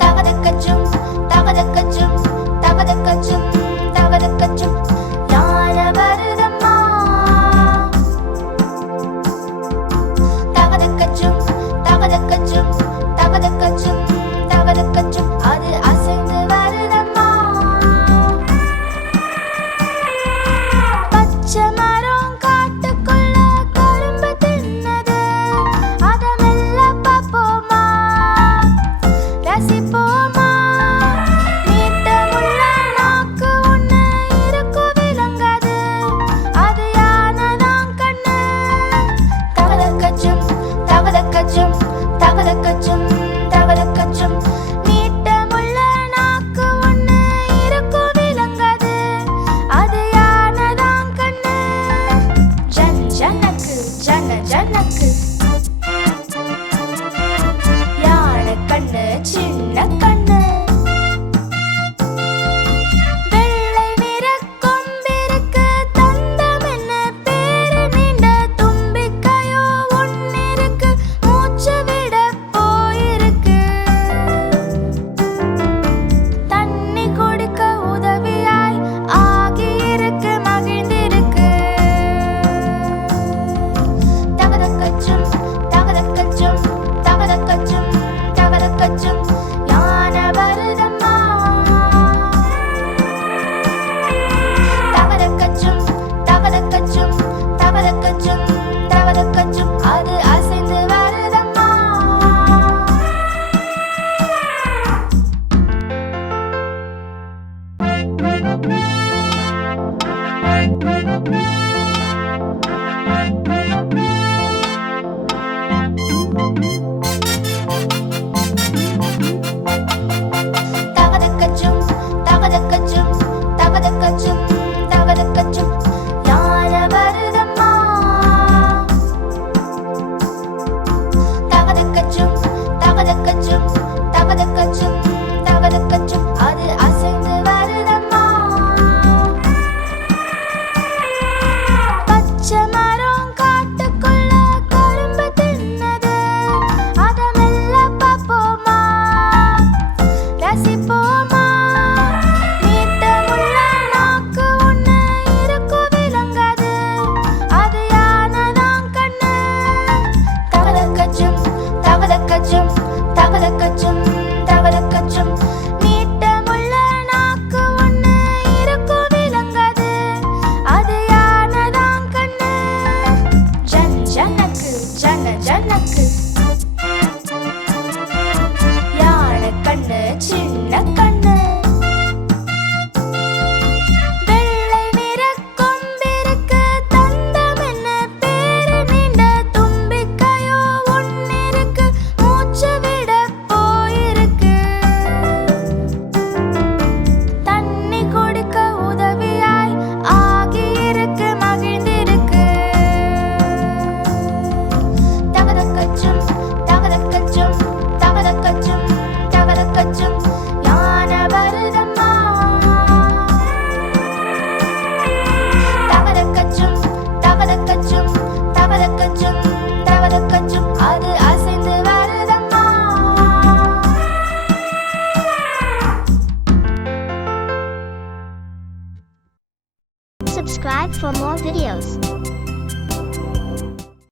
தவதக்கச்சும் தவதக்கச்சும் தவதக்கச்சும் தவதக்கச்சும் யார வருதம்மா. தவதக்கச்சும் தவதக்கச்சும் தவதக்கச்சும் தவதக்கச்சும் அது அசைந்து வருதம்மா. பச்சை மரம் காட்டுக்குள்ள கரும்பு தின்னது, அத மெல்ல பார்ப்போமா, ரசிப்போமா. நீட்டமுள்ள நாக்கு ஒண்ணு இருக்கும் விளங்காது, அது யானைதான் கண்ணு. தவதக்கச்சும் தவதக்கச்சும் தவதக்கச்சும் தவதக்கச்சும் நீட்டமுள்ள நாக்கு ஒண்ணு இருக்கும் விளங்காது, அது யானைதான் கண்ணு. ஜன் ஜனக்கு ஜன ஜனக்கு யானை கண்ணு சின்ன கண்ணு. வெள்ளை நிற கொம்பிருக்கு தந்தம் என்ன பேரு, நீண்ட தும்பிக்கையோ ஒன்னிருக்கு, மூச்சு விட போயிருக்கு. தண்ணி குடிக்க உதவியாய் ஆகியிருக்கு, மகிழ்ந்திருக்கு. தவதக்கச்சும் தவதக்கச்சும் தவதக்கச்சும் தவதக்கச்சும் யானை வருதம்மா. தவதக்கச்சும் தவதக்கச்சும் தவதக்கச்சும் தவதக்கச்சும் அது அசைந்து வருதம்மா. தவதக்கச்சும் தவதக்கச்சும் தவதக்கச்சும் தவதக்கச்சும் யானை வருதம்மா. தவதக்கச்சும் தவதக்கச்சும் தவதக்கச்சும் தவதக்கச்சும் அது அசைந்து வருதம்மா. பச்சை மரம் காட்டுக்குள்ள கரும்பு தின்னது, அத மெல்ல பார்ப்போமா, ரசிப்போமா. நீட்டமுள்ள நாக்கு ஒண்ணு இருக்கும் விளங்காது, அது யானைதான் கண்ணு. தவதக்கச்சும் தவதக்கச்சும் தவதக்கச்சும் தவதக்கச்சும் நீட்டமுள்ள நாக்கு ஒண்ணு இருக்கும் விளங்காது, அது யானைதான் கண்ணு. ஜன் ஜனக்கு ஜன ஜனக்கு யானை கண்ணு சின்ன கண்ணு. வெள்ளை நிற கொம்பிருக்கு தந்தம் என்ன பேரு, நீண்ட தும்பிக்கையோ ஒன்னிருக்கு, மூச்சு விட போயிருக்கு. தண்ணி குடிக்க உதவியாய் ஆகியிருக்கு, மகிழ்ந்திருக்கு. தவதக்கச்சும் தவதக்கச்சும் தவதக்கச்சும் தவதக்கச்சும் யானை வருதம்மா. தவதக்கச்சும் தவதக்கச்சும் தவதக்கச்சும் தவதக்கச்சும் அது அசைந்து வருதம்மா. Subscribe for more videos.